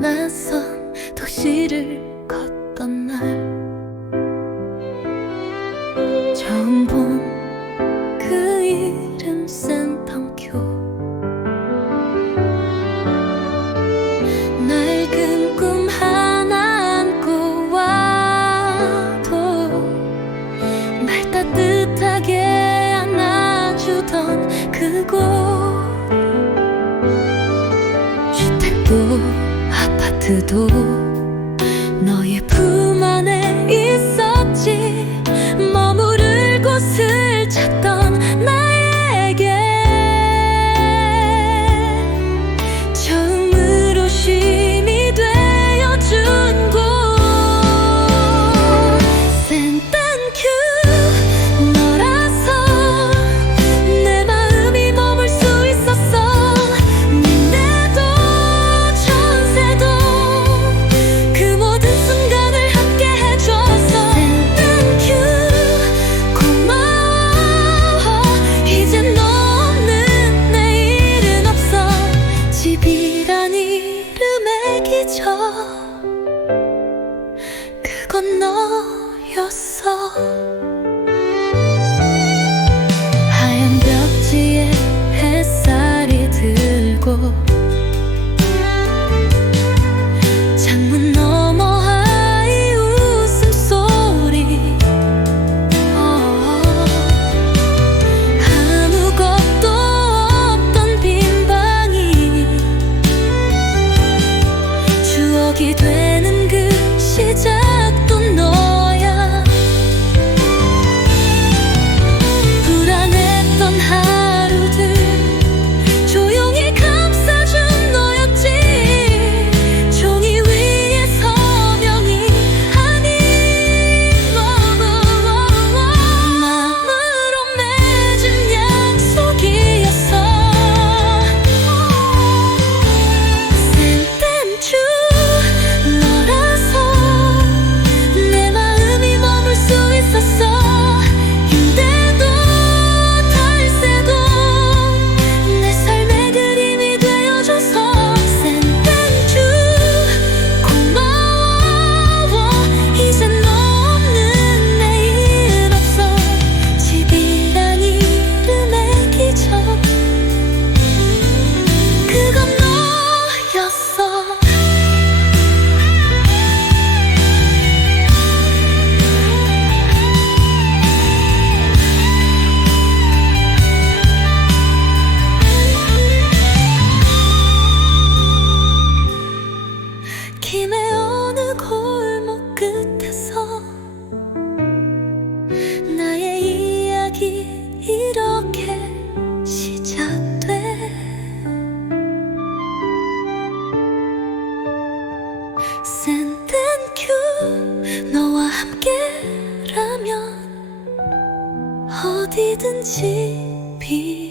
낯선 도시를 걷던 날. 처음 본 그 이름 센텀교 낡은 그 꿈 하나 안고 와도 날 따뜻하게 안아주던 그곳. 주택도 그도 너의 잊어 그건 너였어. quitter Send thank you 너와 함께라면 어디든지 빛